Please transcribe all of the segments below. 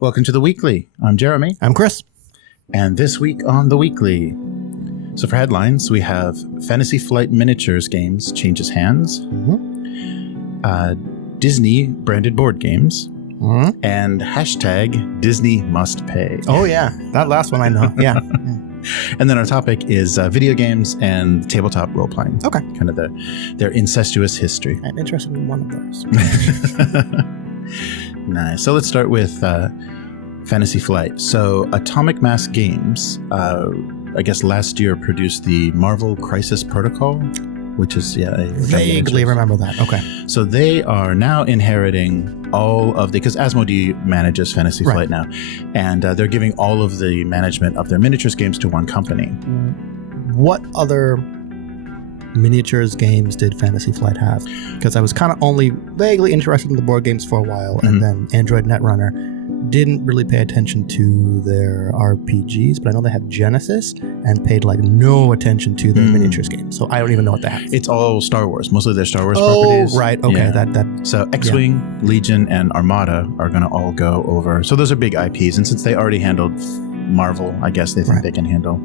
Welcome to The Weekly. I'm Jeremy. I'm Chris. And this week on The Weekly, so for headlines, we have Fantasy Flight Miniatures games changes hands, Disney branded board games, and hashtag Disney must pay. Oh yeah, that last one I know. Yeah. And then our topic is video games and tabletop role playing. Okay. Kind of their incestuous history. I'm interested in one of those. Nice. So let's start with Fantasy Flight. So Atomic Mass Games, I guess last year produced the Marvel Crisis Protocol, which is vaguely remember that. Okay. So they are now inheriting all of because Asmodee manages Fantasy Flight now, and they're giving all of the management of their miniatures games to one company. What other miniatures games did Fantasy Flight have? Because I was kind of only vaguely interested in the board games for a while, and then Android Netrunner. Didn't really pay attention to their RPGs, but I know they have Genesis and paid like no attention to their miniatures games. So I don't even know what they have. It's all Star Wars. Mostly their Star Wars properties. Oh, right. Okay. Yeah. So X-Wing, Legion, and Armada are going to all go over. So those are big IPs. And since they already handled Marvel, I guess they think they can handle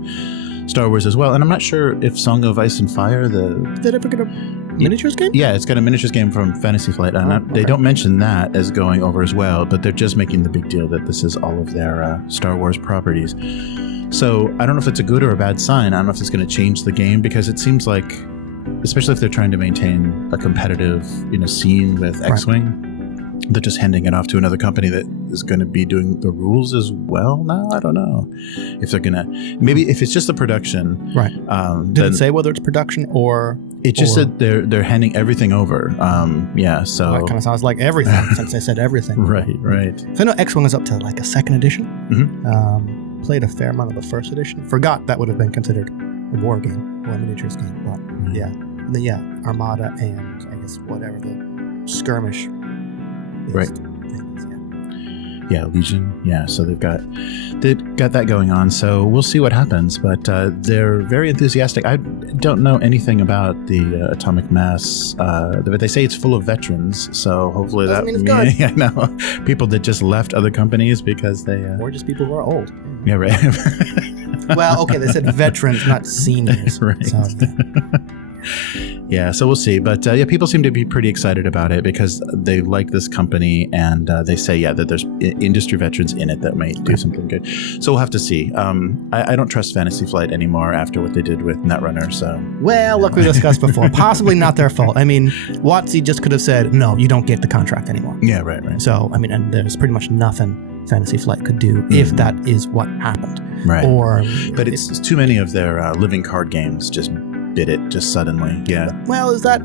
Star Wars as well. And I'm not sure if Song of Ice and Fire, Did it ever get a miniatures game? Yeah, it's got a miniatures game from Fantasy Flight. They don't mention that as going over as well, but they're just making the big deal that this is all of their Star Wars properties. So I don't know if it's a good or a bad sign. I don't know if it's going to change the game, because it seems like, especially if they're trying to maintain a competitive scene with X-Wing, they're just handing it off to another company that is going to be doing the rules as well now. I don't know if they're going to, maybe if it's just the production. Right. Did it say whether it's production or... It just said they're handing everything over. So... That kind of sounds like everything, since they said everything. Right. So I know X-Wing is up to like a second edition. Played a fair amount of the first edition. Forgot that would have been considered a war game or a miniatures game. But Armada and I guess whatever the skirmish things, Legion. Yeah, so they've got that going on. So we'll see what happens. But they're very enthusiastic. I don't know anything about the Atomic Mass, but they say it's full of veterans. So hopefully that means good. Yeah, no, people that just left other companies because they or just people who are old. Yeah, right. Well, okay, they said veterans, not seniors. Right. So. Yeah, so we'll see. But people seem to be pretty excited about it because they like this company, and they say, that there's industry veterans in it that might do something good. So we'll have to see. I don't trust Fantasy Flight anymore after what they did with Netrunner. So, well, like we discussed before, possibly not their fault. I mean, WotC just could have said, no, you don't get the contract anymore. Yeah, right. So, I mean, and there's pretty much nothing Fantasy Flight could do if that is what happened. Right. But it's too many of their living card games just did it just suddenly. Yeah. Well, is that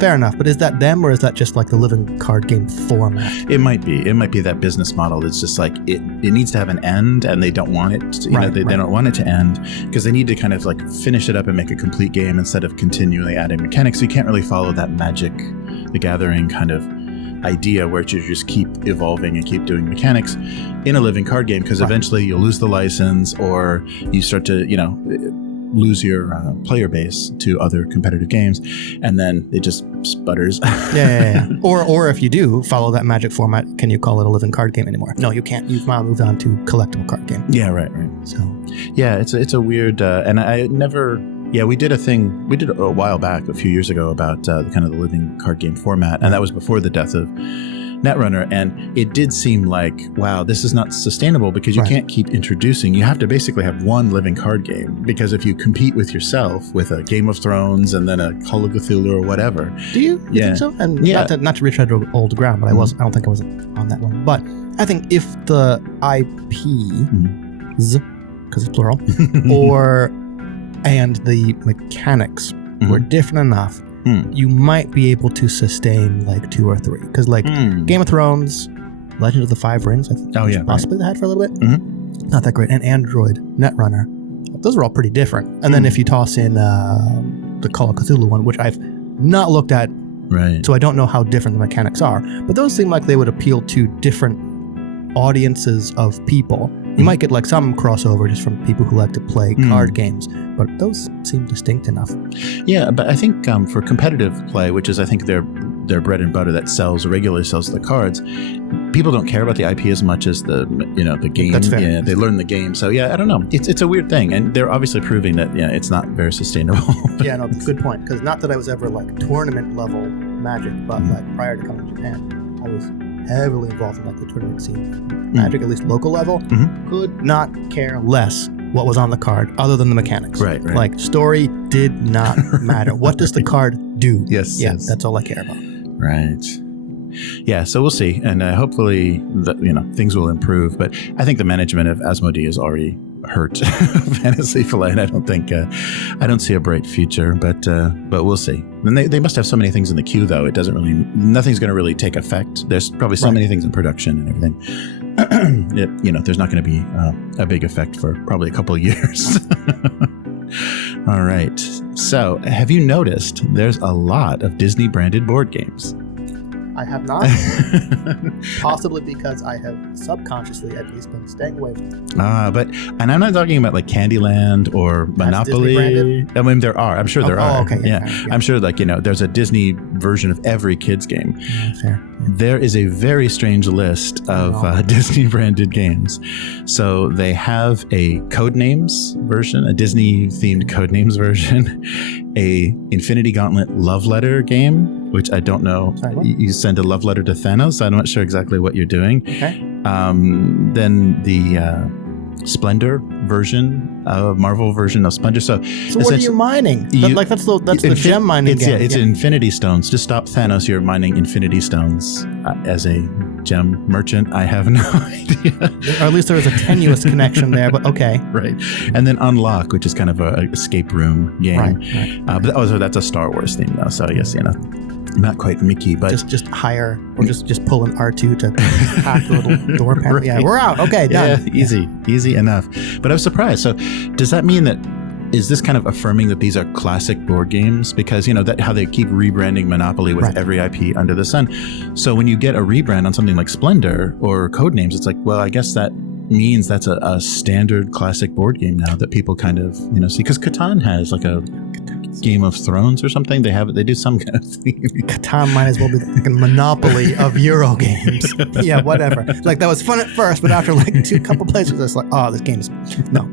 fair enough? But is that them, or is that just like the living card game format? It might be. It might be that business model. It's just like it needs to have an end, and they don't want it. They don't want it to end because they need to kind of like finish it up and make a complete game instead of continually adding mechanics. So you can't really follow that Magic the Gathering kind of idea where you just keep evolving and keep doing mechanics in a living card game, because eventually you'll lose the license, or you start to lose your player base to other competitive games, and then it just sputters. Yeah. Or if you do follow that Magic format, can you call it a living card game anymore? No, you can't. You've now moved on to collectible card game. Yeah, right. So yeah, it's a weird and I never. Yeah, we did a while back, a few years ago, about the kind of the living card game format, and that was before the death of Netrunner, and it did seem like, wow, this is not sustainable, because you can't keep introducing. You have to basically have one living card game, because if you compete with yourself with a Game of Thrones and then a Call of Cthulhu or whatever. Do you think so? And not to retread old ground, but I don't think I was on that one. But I think if the IPs, because it's plural, and the mechanics were different enough, you might be able to sustain like 2 or 3. Because like Game of Thrones, Legend of the Five Rings, possibly they had for a little bit. Not that great. And Android Netrunner, those are all pretty different. And then if you toss in the Call of Cthulhu one, which I've not looked at, so I don't know how different the mechanics are, but those seem like they would appeal to different audiences of people. You might get like some crossover just from people who like to play card games, but those seem distinct enough. Yeah, but I think for competitive play, which is I think their bread and butter that regularly sells the cards, people don't care about the IP as much as the game. That's fair. Yeah, they learn the game. So yeah, I don't know. It's a weird thing, and they're obviously proving that it's not very sustainable. Yeah, no, good point. Because not that I was ever like tournament level Magic, but like prior to coming to Japan, I was heavily involved in like the tournament scene. Magic, at least local level, could not care less what was on the card other than the mechanics. Right. Like story did not matter. What does the card do? Yes. That's all I care about. Right. Yeah, so we'll see, and hopefully, things will improve. But I think the management of Asmodee is already hurt Fantasy Flight. I don't see a bright future, but we'll see. And they must have so many things in the queue, though. Nothing's going to really take effect. There's probably so many things in production and everything. There's not going to be a big effect for probably a couple of years. All right. So, have you noticed there's a lot of Disney branded board games? I have not. Possibly because I have subconsciously at least been staying away from them. And I'm not talking about like Candyland or Monopoly. I mean, there are. I'm sure there are. Okay. Yeah. I'm sure there's a Disney version of every kid's game. Yeah, fair. Yeah. There is a very strange list of Disney branded games. So they have a Codenames version, a Disney themed Codenames version, a Infinity Gauntlet love letter game, which I don't know. Sorry, you send a love letter to Thanos. I'm not sure exactly what you're doing. Okay. Then the Splendor version, Marvel version of Splendor. So what are you mining? That's the gem mining game. Yeah, it's Infinity Stones. To stop Thanos, you're mining Infinity Stones. As a gem merchant, I have no idea. Or at least there was a tenuous connection there, but okay. Right. And then Unlock, which is kind of an escape room game. Right. But that's a Star Wars theme, though. So I guess, not quite Mickey, but just hire or just pull an R2 to hack the little door panel. Right. Yeah, we're out. Okay, done. Yeah, easy enough. But I was surprised. So does that mean that is this kind of affirming that these are classic board games? Because that how they keep rebranding Monopoly with every IP under the sun. So when you get a rebrand on something like Splendor or Codenames, it's like, well, I guess that means that's a standard classic board game now that people kind of see. Because Catan has like a Game of Thrones or something. They do some kind of thing. Catan might as well be like a monopoly of Euro games. Yeah, whatever. Like that was fun at first, but after like couple places, it's like, oh, this game is no.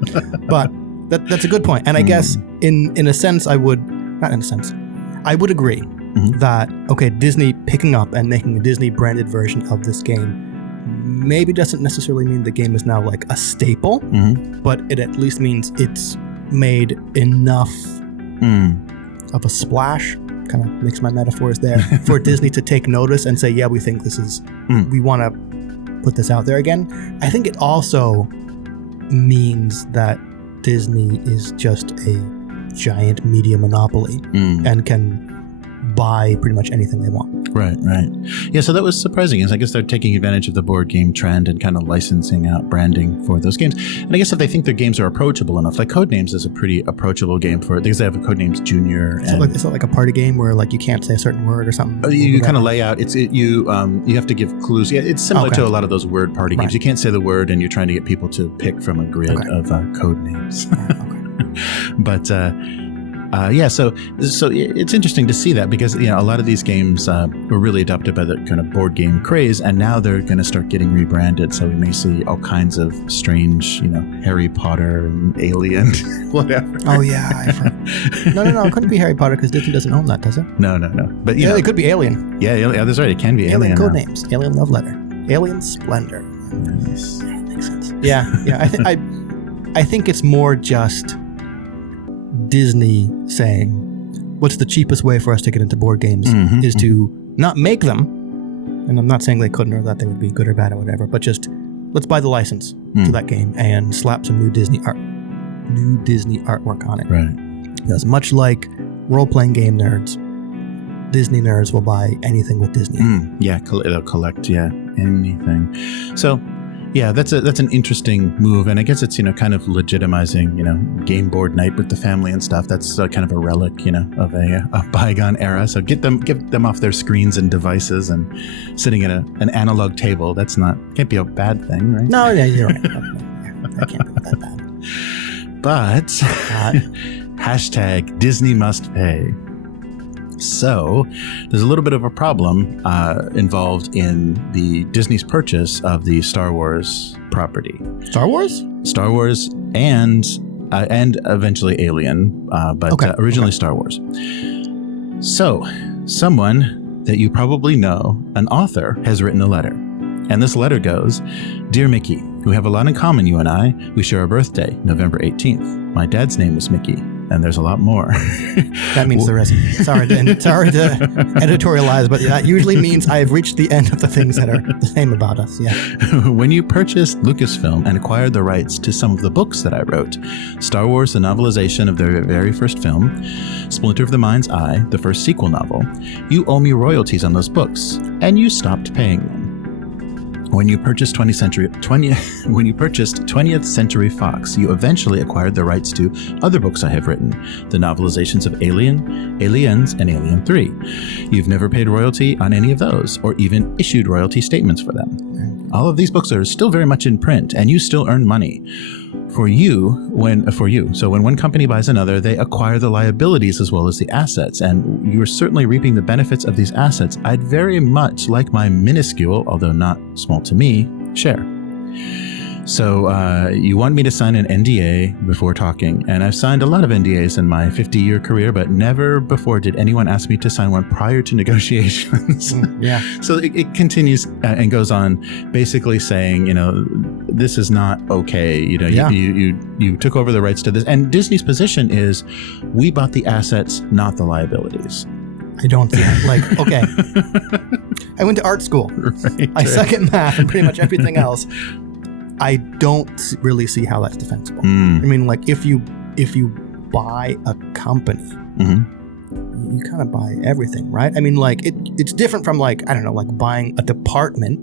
But that's a good point. And I guess in a sense, I would agree that Disney picking up and making a Disney branded version of this game maybe doesn't necessarily mean the game is now like a staple, but it at least means it's made enough of a splash, kind of makes my metaphors there, for Disney to take notice and say, yeah, we think this is, we want to put this out there again. I think it also means that Disney is just a giant media monopoly and can buy pretty much anything they want. Right. Yeah, so that was surprising. I guess they're taking advantage of the board game trend and kind of licensing out branding for those games. And I guess if they think their games are approachable enough, like Codenames is a pretty approachable game for it because they have a Codenames Junior. It's not like a party game where like you can't say a certain word or something. You kind of lay out. You have to give clues. Yeah, it's similar to a lot of those word party games. You can't say the word, and you're trying to get people to pick from a grid of Codenames. But. So it's interesting to see that because a lot of these games were really adopted by the kind of board game craze, and now they're going to start getting rebranded. So we may see all kinds of strange, Harry Potter and Alien, whatever. Oh yeah, no, it couldn't be Harry Potter because Disney doesn't own that, does it? No. But it could be Alien. Yeah, that's right. It can be Alien. Codenames, Alien Love Letter, Alien Splendor. Nice. Yeah, that makes sense. Yeah. I think it's more just Disney saying, what's the cheapest way for us to get into board games is to not make them, and I'm not saying they couldn't or that they would be good or bad or whatever, but just let's buy the license to that game and slap some new Disney artwork on it. Right. Because much like role-playing game nerds, Disney nerds will buy anything with Disney. Yeah, they'll collect anything. So yeah, that's an interesting move, and I guess it's kind of legitimizing game board night with the family and stuff. That's kind of a relic of a bygone era. So get them off their screens and devices and sitting at an analog table. Can't be a bad thing, right? No, yeah, you're right. That can't be that bad. But hashtag Disney must pay. So there's a little bit of a problem involved in the Disney's purchase of the Star Wars property. Star Wars? Star Wars and eventually Alien, but originally Star Wars. So someone that you probably know, an author, has written a letter. And this letter goes, "Dear Mickey, we have a lot in common, you and I. We share a birthday, November 18th. My dad's name was Mickey, and there's a lot more." That means the rest. Sorry to editorialize, but that usually means I've reached the end of the things that are the same about us. Yeah. "When you purchased Lucasfilm and acquired the rights to some of the books that I wrote, Star Wars, the novelization of their very first film, Splinter of the Mind's Eye, the first sequel novel, you owe me royalties on those books, and you stopped paying them. When you purchased 20th Century Fox, you eventually acquired the rights to other books I have written, the novelizations of Alien, Aliens, and Alien 3. You've never paid royalty on any of those, or even issued royalty statements for them. All of these books are still very much in print, and you still earn money. So when one company buys another, they acquire the liabilities as well as the assets, and you are certainly reaping the benefits of these assets. I'd very much like my minuscule, although not small to me, share. So you want me to sign an NDA before talking, and I've signed a lot of NDAs in my 50-year career, but never before did anyone ask me to sign one prior to negotiations." Yeah. So it continues and goes on, basically saying, this is not okay. You took over the rights to this, and Disney's position is, we bought the assets, not the liabilities. I don't see it. Okay. I went to art school. Right, I suck at math and pretty much everything else. I don't really see how that's defensible. I mean, if you buy a company, you kind of buy everything, right? I mean, it's different from buying a department,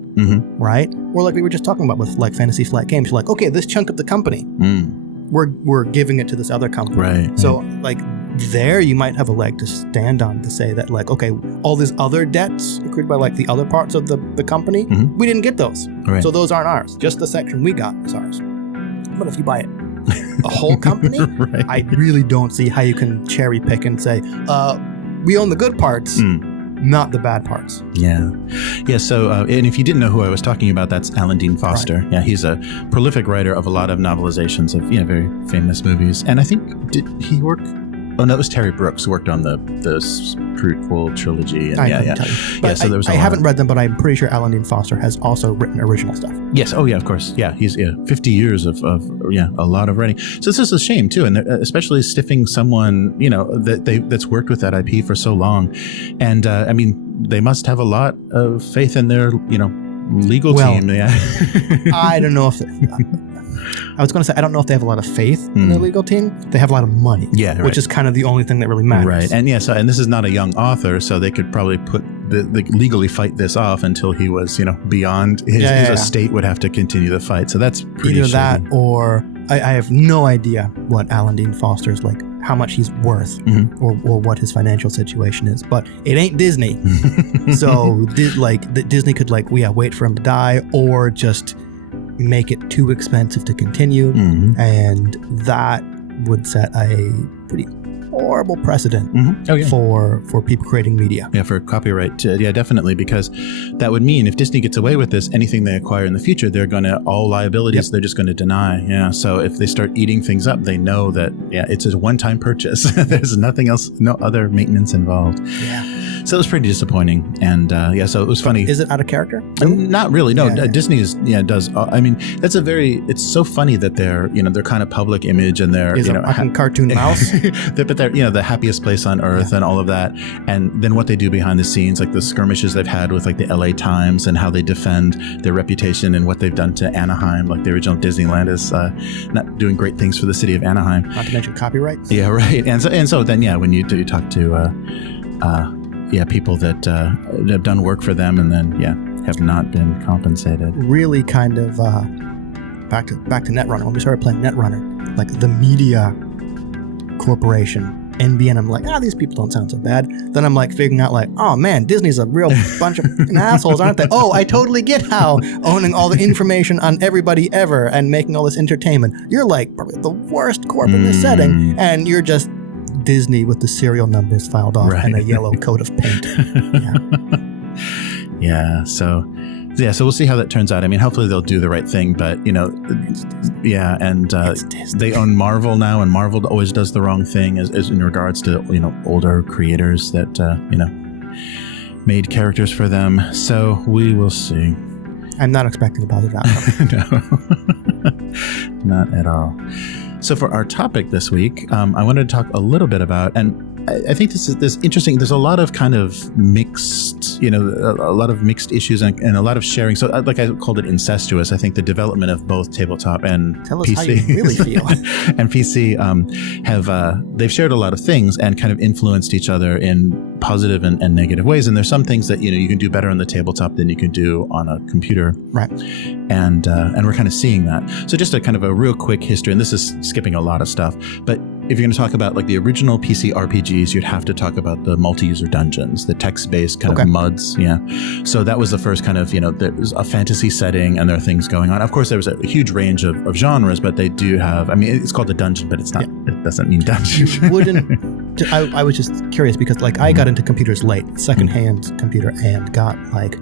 right? Or like we were just talking about with Fantasy Flight Games. You're like, okay, this chunk of the company, we're giving it to this other company, right? So there you might have a leg to stand on to say that okay, all these other debts accrued by the other parts of the company, we didn't get those, right. So those aren't ours. Just the section we got is ours. But if you buy it a whole company, right. I really don't see how you can cherry pick and say we own the good parts, not the bad parts. Yeah. So, and if you didn't know who I was talking about, that's Alan Dean Foster. Right. Yeah, he's a prolific writer of a lot of novelizations of very famous movies. And I think, did he work? Oh no, it was Terry Brooks who worked on the prequel trilogy. And I couldn't tell you. But so there was. I haven't read them, but I'm pretty sure Alan Dean Foster has also written original stuff. Yes. Oh yeah, of course. Yeah, he's 50 years of a lot of writing. So this is a shame too, and especially stiffing someone that's worked with that IP for so long, and I mean they must have a lot of faith in their legal team. Yeah. I don't know if. I was going to say, I don't know if they have a lot of faith in their legal team. They have a lot of money, right. Which is kind of the only thing that really matters. Right, and and this is not a young author, so they could probably legally fight this off until he was, beyond his estate would have to continue the fight. So that's pretty either shitty. That or I have no idea what Alan Dean Foster's how much he's worth, or what his financial situation is. But it ain't Disney, so Disney could wait for him to die or just make it too expensive to continue, and that would set a pretty horrible precedent for people creating media. Yeah, for copyright. Definitely, because that would mean if Disney gets away with this, anything they acquire in the future, they're going to, all liabilities, they're just going to deny. Yeah, so if they start eating things up, they know that, it's a one-time purchase. There's nothing else, no other maintenance involved. Yeah. So it was pretty disappointing, and so it was funny. Is it out of character? Not really. No, Disney does. I mean, that's it's so funny that they're kind of public image, and they're a cartoon mouse, but they're the happiest place on earth and all of that, and then what they do behind the scenes, like the skirmishes they've had with the LA Times and how they defend their reputation and what they've done to Anaheim, the original Disneyland is not doing great things for the city of Anaheim. Not to mention copyrights. Yeah, right. And so then when you talk to people that have done work for them and then have not been compensated. Really kind of back to Netrunner. When we started playing Netrunner, the media corporation, NBN, I'm like, these people don't sound so bad. Then I'm figuring out oh man, Disney's a real bunch of assholes, aren't they? Oh, I totally get how owning all the information on everybody ever and making all this entertainment, you're probably the worst corp in this setting, and you're just Disney with the serial numbers filed off and a yellow coat of paint. Yeah. So we'll see how that turns out. I mean, hopefully they'll do the right thing, but they own Marvel now, and Marvel always does the wrong thing as in regards to, older creators that, made characters for them. So we will see. I'm not expecting a positive outcome. No, not at all. So for our topic this week, I wanted to talk a little bit about, and I think this is interesting. There's a lot of kind of mixed, a lot of mixed issues and a lot of sharing. So like I called it incestuous. I think the development of both tabletop and Tell us PC how you really feel. and PC they've shared a lot of things and kind of influenced each other in positive and negative ways. And there's some things that, you can do better on the tabletop than you can do on a computer. Right. And we're kind of seeing that. So just a kind of a real quick history, and this is skipping a lot of stuff, but if you're going to talk about like the original PC RPGs, you'd have to talk about the multi-user dungeons, the text-based kind of MUDs. Yeah. So that was the first kind of, there was a fantasy setting and there are things going on. Of course, there was a huge range of genres, but they do have, it's called a dungeon, but it's not, it doesn't mean dungeon. I was just curious because like I got into computers late, secondhand computer, and got like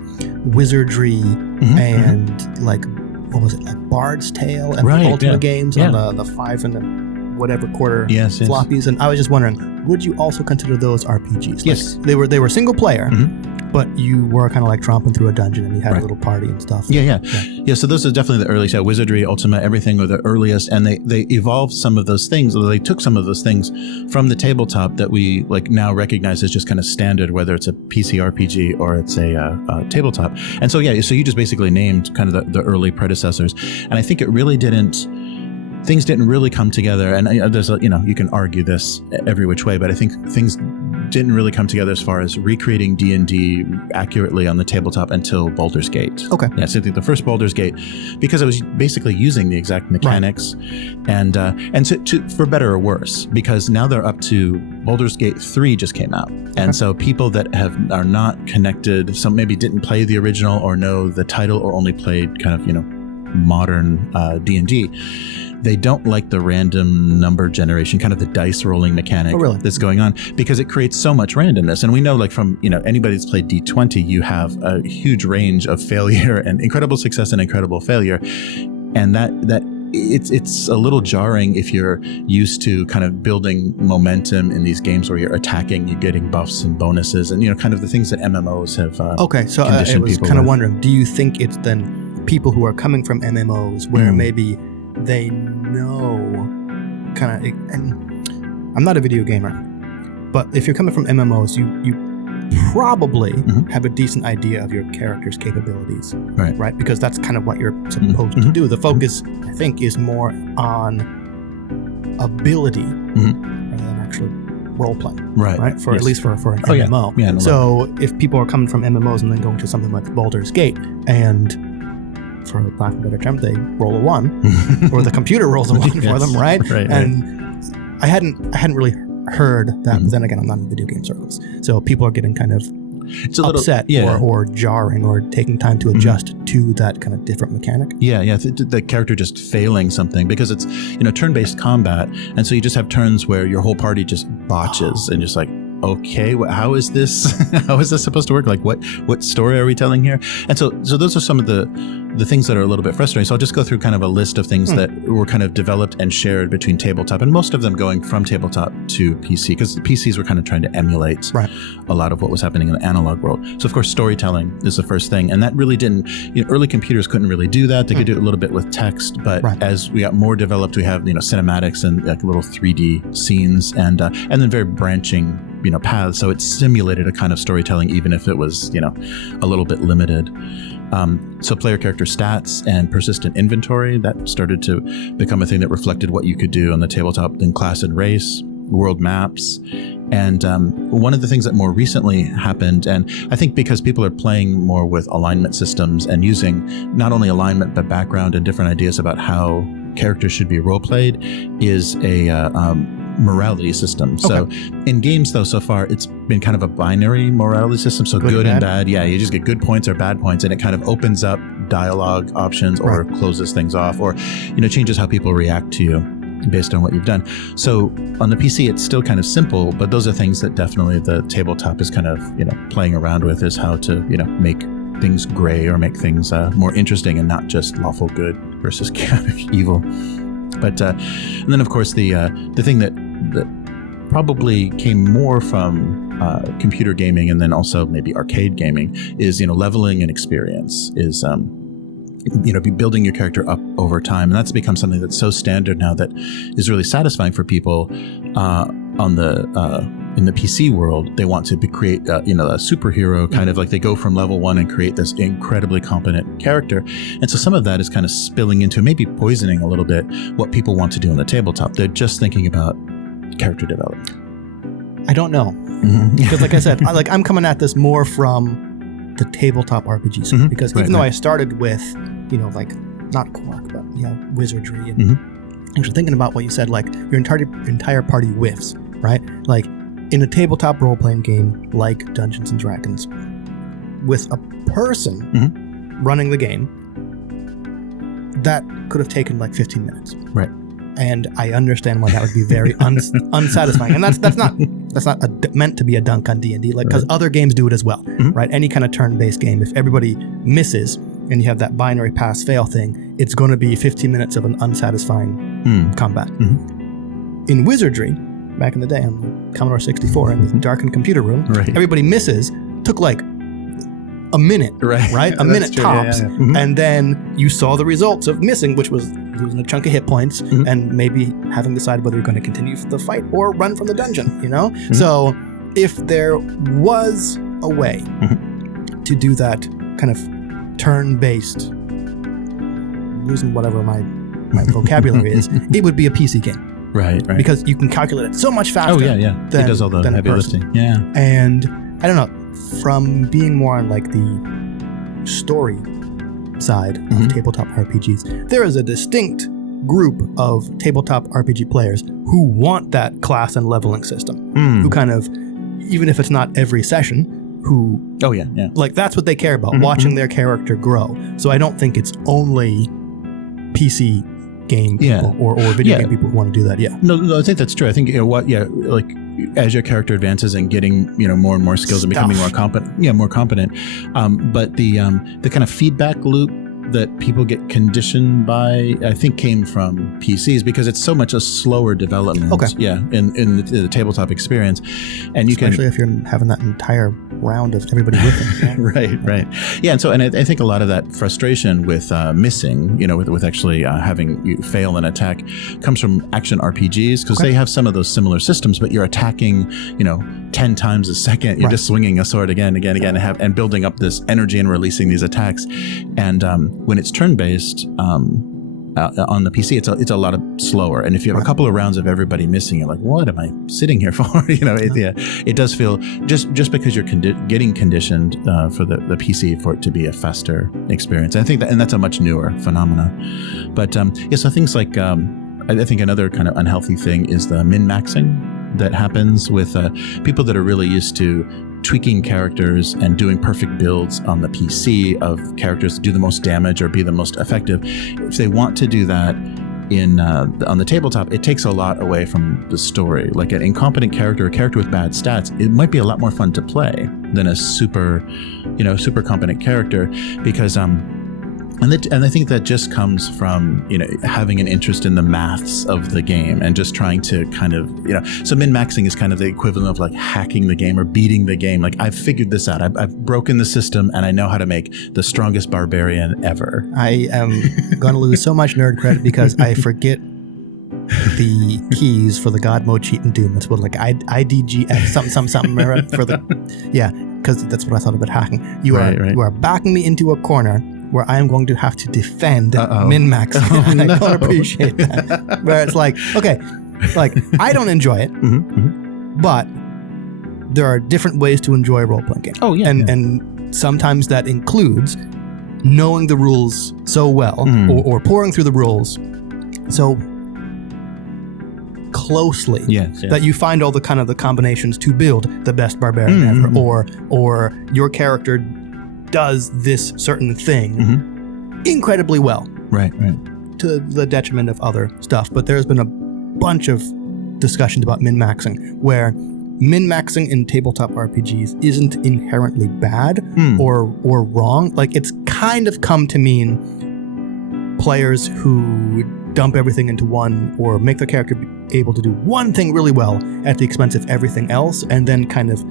Wizardry and like, what was it, like Bard's Tale and Ultima games on the 5 and the whatever quarter floppies, and I was just wondering, would you also consider those RPGs? Yes, like, they were single player, but you were kind of like tromping through a dungeon and you had a little party and stuff. Yeah. So those are definitely the earliest. Wizardry, Ultima, everything were the earliest, and they evolved some of those things. Or they took some of those things from the tabletop that we like now recognize as just kind of standard, whether it's a PC RPG or it's a tabletop. And so so you just basically named kind of the early predecessors, and I think it really things didn't really come together, and there's you can argue this every which way, but I think things didn't really come together as far as recreating D&D accurately on the tabletop until Baldur's Gate. Okay. Yeah, so I think the first Baldur's Gate, because I was basically using the exact mechanics, and for better or worse, because now they're up to Baldur's Gate 3 just came out, and so people that are not connected, some maybe didn't play the original or know the title or only played kind of modern D&D. They don't like the random number generation, kind of the dice rolling mechanic that's going on, because it creates so much randomness. And we know, like from anybody that's played D20, you have a huge range of failure and incredible success and incredible failure, and that it's a little jarring if you're used to kind of building momentum in these games where you're attacking, you're getting buffs and bonuses, and kind of the things that MMOs have. So I was kind of wondering, do you think it's then people who are coming from MMOs where maybe they know kind of, and I'm not a video gamer, but if you're coming from MMOs, you probably have a decent idea of your character's capabilities, right? Because that's kind of what you're supposed to do. The focus, I think, is more on ability rather than actually role playing, right? For at least for an MMO. Yeah, so if people are coming from MMOs and then going to something like Baldur's Gate, and for lack of a better term, they roll a 1, or the computer rolls a 1 for them, right? And I hadn't really heard that. But then again, I'm not in video game circles, so people are getting kind of upset or jarring or taking time to adjust to that kind of different mechanic. The character just failing something, because it's turn-based combat, and so you just have turns where your whole party just botches and just like, okay, how is this supposed to work? Like what story are we telling here? And so those are some of the things that are a little bit frustrating. So I'll just go through kind of a list of things that were kind of developed and shared between tabletop, and most of them going from tabletop to PC, because the PCs were kind of trying to emulate a lot of what was happening in the analog world. So of course, storytelling is the first thing, and that really didn't, early computers couldn't really do that. They could do it a little bit with text, but as we got more developed, we have cinematics and like little 3D scenes, and then very branching paths. So it simulated a kind of storytelling, even if it was a little bit limited. So player character stats and persistent inventory, that started to become a thing that reflected what you could do on the tabletop. Then class and race, world maps, and one of the things that more recently happened, and I think because people are playing more with alignment systems and using not only alignment but background and different ideas about how characters should be role played, is a morality system. So in games, though, so far it's been kind of a binary morality system. So good and bad. Yeah, you just get good points or bad points, and it kind of opens up dialogue options or closes things off, or changes how people react to you. based on what you've done. So on the PC, it's still kind of simple, but those are things that definitely the tabletop is kind of, playing around with, is how to, make things gray or make things more interesting and not just lawful good versus chaotic evil. But and then of course the thing that probably came more from computer gaming and then also maybe arcade gaming is leveling and experience is be building your character up over time, and that's become something that's so standard now that is really satisfying for people in the PC world. They want to create a superhero kind of like, they go from level 1 and create this incredibly competent character, and so some of that is kind of spilling into maybe poisoning a little bit what people want to do on the tabletop. They're just thinking about character development. I don't know, because like I said, I'm coming at this more from the tabletop RPG side, because even though I started with, not Quark, but wizardry, and actually thinking about what you said, like your entire party whiffs, right? Like in a tabletop role-playing game like Dungeons and Dragons, with a person running the game, that could have taken like 15 minutes. Right. And I understand why that would be very unsatisfying. And that's not meant to be a dunk on D&D, because other games do it as well, right? Any kind of turn-based game, if everybody misses and you have that binary pass-fail thing, it's going to be 15 minutes of an unsatisfying combat. In Wizardry, back in the day on the Commodore 64 in the darkened computer room, everybody misses, took like a minute, right? A minute tops. And then you saw the results of missing, which was losing a chunk of hit points and maybe having decided whether you're going to continue the fight or run from the dungeon, So if there was a way to do that kind of turn-based, losing whatever my vocabulary is, it would be a PC game. Right. Because you can calculate it so much faster. Oh, yeah. It does all the heavy lifting. Yeah. And I don't know, from being more on like the story side of tabletop RPGs, there is a distinct group of tabletop RPG players who want that class and leveling system, who kind of, even if it's not every session, who like that's what they care about, watching their character grow. So I don't think it's only PC game people or video game people who want to do that. No, I think that's true. I think like as your character advances and getting more and more skills and becoming more competent, but the kind of feedback loop that people get conditioned by, I think, came from PCs, because it's so much a slower development. In the tabletop experience, and especially if you're having that entire round of everybody with it. Right. Yeah, and I think a lot of that frustration with missing, with actually having you fail an attack, comes from action RPGs, because they have some of those similar systems, but you're attacking, 10 times a second. You're just swinging a sword again, and building up this energy and releasing these attacks. And when it's turn-based on the PC, it's a lot slower. And if you have a couple of rounds of everybody missing, you're like, what am I sitting here for? It does feel just because you're getting conditioned for the PC for it to be a faster experience. I think that's a much newer phenomena. But so things like I think another kind of unhealthy thing is the min-maxing that happens with people that are really used to tweaking characters and doing perfect builds on the PC of characters to do the most damage or be the most effective. If they want to do that on the tabletop, it takes a lot away from the story. Like an incompetent character, a character with bad stats, it might be a lot more fun to play than a super competent character, because and I think that just comes from having an interest in the maths of the game and just trying to kind of so min-maxing is kind of the equivalent of like hacking the game or beating the game. Like, I've figured this out. I've broken the system and I know how to make the strongest barbarian ever. I am going to lose so much nerd credit because I forget the keys for the God mode cheat in Doom. It's what, like IDGF something for the because that's what I thought about hacking. You are backing me into a corner where I am going to have to defend min-max. I don't appreciate that. Where it's like, okay, like I don't enjoy it, but there are different ways to enjoy a role-playing game. And sometimes that includes knowing the rules so well, or pouring through the rules so closely that you find all the kind of the combinations to build the best barbarian ever, or your character does this certain thing incredibly well, right, to the detriment of other stuff. But there's been a bunch of discussions about min-maxing, where min-maxing in tabletop RPGs isn't inherently bad or wrong. Like, it's kind of come to mean players who dump everything into one or make their character able to do one thing really well at the expense of everything else, and then kind of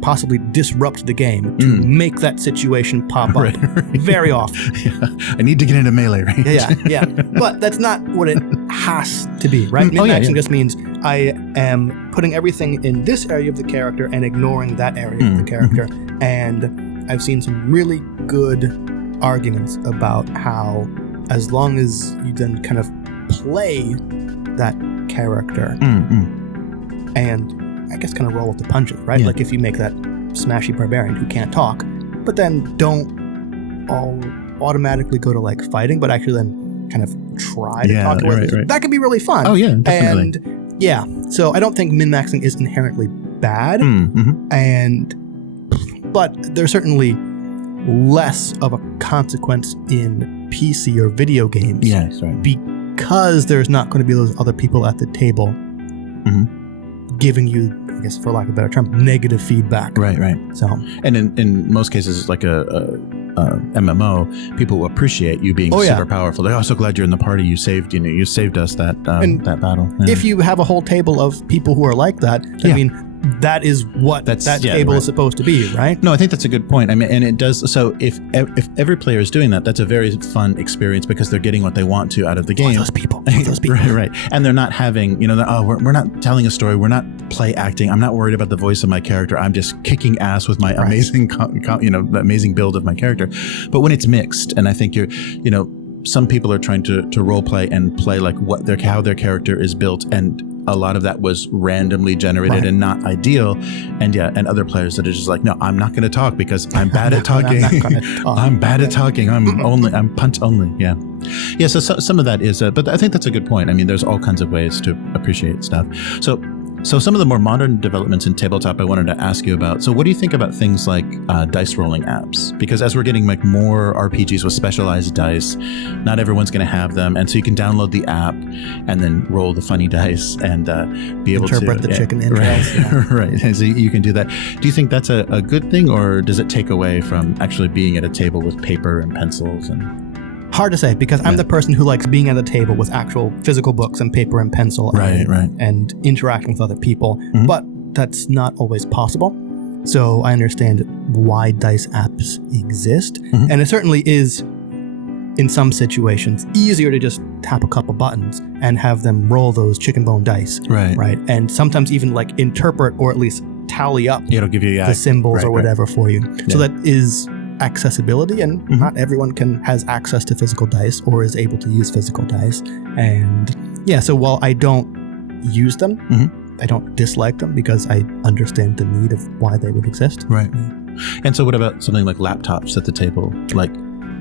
possibly disrupt the game to make that situation pop up very often. Yeah. I need to get into melee range. Yeah. But that's not what it has to be, right? Min-maxing just means I am putting everything in this area of the character and ignoring that area of the character. And I've seen some really good arguments about how, as long as you then kind of play that character and I guess kind of roll with the punches, right? Yeah. Like if you make that smashy barbarian who can't talk, but then don't automatically go to like fighting, but actually then kind of try to talk to right. That could be really fun. Oh yeah, definitely. And yeah, so I don't think min-maxing is inherently bad, but there's certainly less of a consequence in PC or video games. Yes, right. Because there's not going to be those other people at the table giving you, I guess for lack of a better term, negative feedback. Right. So, and in most cases, like a MMO, people will appreciate you being super powerful. They're so glad you're in the party. You saved us that battle. Yeah. If you have a whole table of people who are like that, I mean, that is what that table is supposed to be, right? No, I think that's a good point. I mean, and it does. So if every player is doing that, that's a very fun experience because they're getting what they want to out of the game. Those people. Right. And they're not having, we're not telling a story. We're not play acting. I'm not worried about the voice of my character. I'm just kicking ass with my amazing, amazing build of my character. But when it's mixed, and I think some people are trying to role play and play like how their character is built, and a lot of that was randomly generated and not ideal. And other players that are just like, no, I'm not going to talk because I'm bad at talking. I'm bad at talking. I'm punch only. Yeah. So some of that is, but I think that's a good point. I mean, there's all kinds of ways to appreciate stuff. So some of the more modern developments in tabletop I wanted to ask you about. So what do you think about things like dice rolling apps? Because as we're getting like more RPGs with specialized dice, not everyone's going to have them. And so you can download the app and then roll the funny dice and be able to interpret the chicken entrails. Right. And so you can do that. Do you think that's a good thing, or does it take away from actually being at a table with paper and pencils and... Hard to say, because I'm the person who likes being at a table with actual physical books and paper and pencil and interacting with other people, but that's not always possible. So I understand why dice apps exist, and it certainly is, in some situations, easier to just tap a couple buttons and have them roll those chicken bone dice, right? And sometimes even like interpret or at least tally up it'll give you the symbols or whatever for you. So that is accessibility, and not everyone has access to physical dice or is able to use physical dice. And so while I don't use them, I don't dislike them because I understand the need of why they would exist. Right. And so what about something like laptops at the table? Like,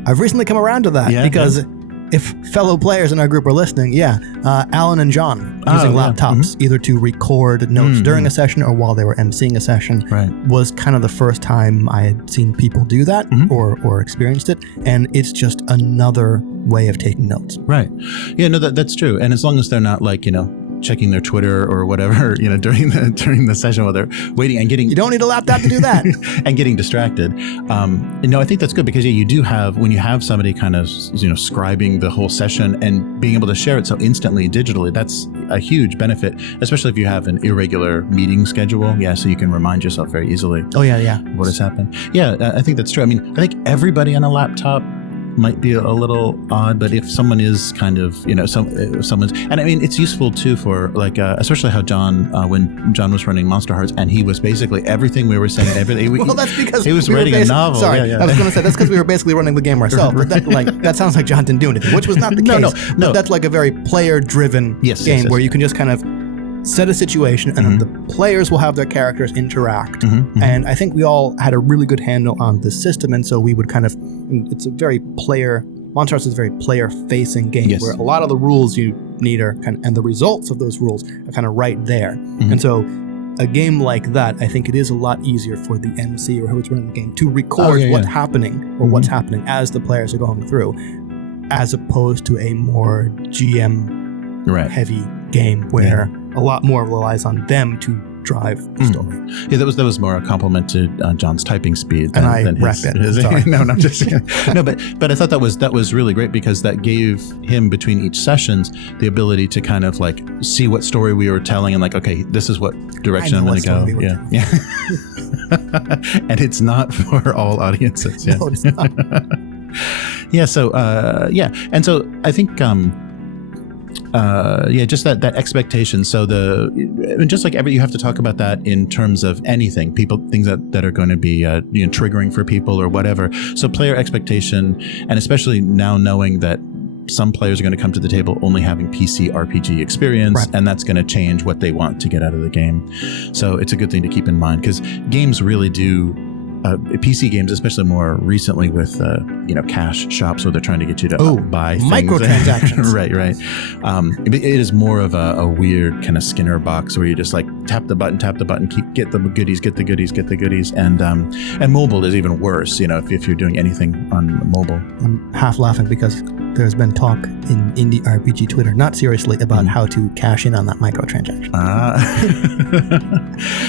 I've recently come around to that because if fellow players in our group are listening, Alan and John using laptops either to record notes during a session or while they were emceeing a session was kind of the first time I had seen people do that or experienced it. And it's just another way of taking notes. Right. Yeah, no, that's true. And as long as they're not like, checking their Twitter or whatever, during the session while they're waiting and getting... You don't need a laptop to do that. And getting distracted. I think that's good because you do have, when you have somebody kind of, scribing the whole session and being able to share it so instantly digitally, that's a huge benefit, especially if you have an irregular meeting schedule. Yeah, so you can remind yourself very easily. Oh, yeah. What has happened. Yeah, I think that's true. I mean, I think everybody on a laptop might be a little odd, but if someone is kind of, someone's, and I mean, it's useful too for like, especially how John, when John was running Monster Hearts, and he was basically everything we were saying, everything. Well, that's because he was writing a novel. Sorry, I was going to say that's because we were basically running the game ourselves. But that sounds like John didn't do anything, which was not the case. No. But that's like a very player-driven game where you can just kind of set a situation and then the players will have their characters interact. And I think we all had a really good handle on the system, and so we would kind of, it's a very Monster Hearts is a very player-facing game where a lot of the rules you need are kind of, and the results of those rules are kind of right there. And so a game like that, I think it is a lot easier for the MC or who's running the game to record what's happening or what's happening as the players are going through, as opposed to a more GM heavy game where a lot more relies on them to drive the story. Yeah, that was more a compliment to John's typing speed than, and I wrecked it. Sorry. No, just no, but I thought that was really great because that gave him between each sessions the ability to kind of like see what story we were telling and like, okay, this is what direction I'm going to go. Yeah. And it's not for all audiences. Yeah. No, it's not. Yeah. So and so I think just that expectation. So just like you have to talk about that in terms of anything, things that are going to be triggering for people or whatever. So player expectation, and especially now knowing that some players are going to come to the table only having PC RPG experience, right, and that's going to change what they want to get out of the game. So it's a good thing to keep in mind because games really do. PC games, especially more recently with cash shops where they're trying to get you to buy things. Microtransactions. right. It is more of a weird kind of Skinner box where you just like tap the button, get the goodies, and mobile is even worse. If you're doing anything on mobile. I'm half laughing because there's been talk in indie RPG Twitter, not seriously, about how to cash in on that microtransaction.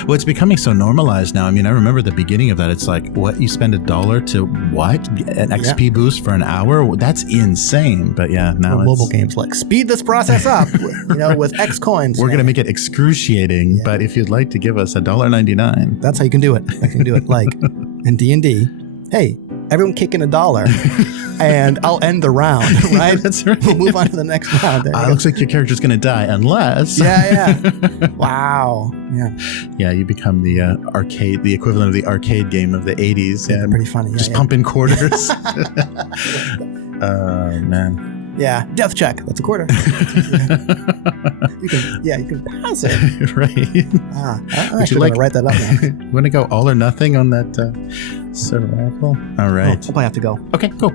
Well, it's becoming so normalized now. I mean, I remember the beginning of that. It's like, what, you spend $1 to what? An XP boost for an hour? That's insane. But yeah, now mobile games like speed this process up, with X coins. We're going to make it excruciating, but if you'd like to give us $1.99. That's how you can do it. Like in D&D, hey, everyone kick in $1 and I'll end the round, right? That's right. We'll move on to the next round. Looks like your character's going to die unless... Yeah. Wow. Yeah. Yeah, you become the equivalent of the arcade game of the 80s. Yeah, pretty funny. Just pumping quarters. Man. Yeah, death check. That's a quarter. You can pass it. Right. I'm actually going to write that up now. You want to go all or nothing on that survival? All right. I'll probably have to go. Okay, cool.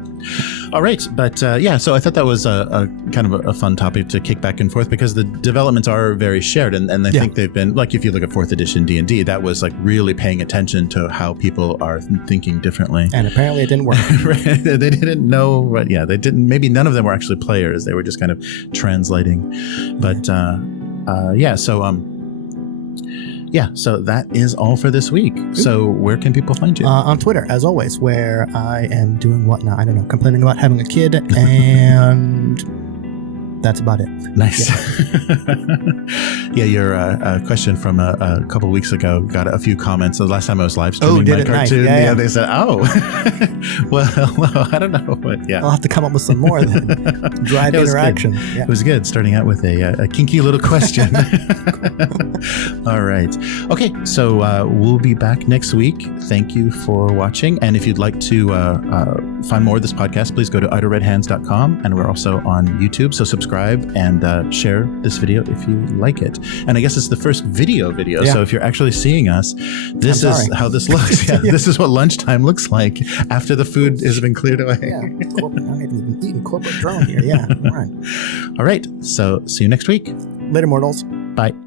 All right. But so I thought that was a kind of a fun topic to kick back and forth because the developments are very shared. And I think they've been, like if you look at 4th edition D&D, that was like really paying attention to how people are thinking differently. And apparently it didn't work. Right. They didn't know. But they didn't. Maybe none of them were actually players. They were just kind of translating. But so that is all for this week. So where can people find you? On Twitter, as always, where I am doing what now? I don't know, complaining about having a kid, and that's about it. Nice. Your question from a couple weeks ago got a few comments. The last time I was live streaming my cartoon, nice. They said, well, I don't know, but I'll have to come up with some more then. Drive interaction. Yeah. It was good starting out with a kinky little question. All right. Okay, so we'll be back next week. Thank you for watching. And if you'd like to find more of this podcast, please go to idleredhands.com. And we're also on YouTube. So subscribe and share this video if you like it. And I guess it's the first video. Yeah. So if you're actually seeing us, this is how this looks. Yeah. This is what lunchtime looks like after the food has been cleared away. Yeah. I haven't even eaten corporate drone here. Yeah. All right. All right. So see you next week. Later, mortals. Bye.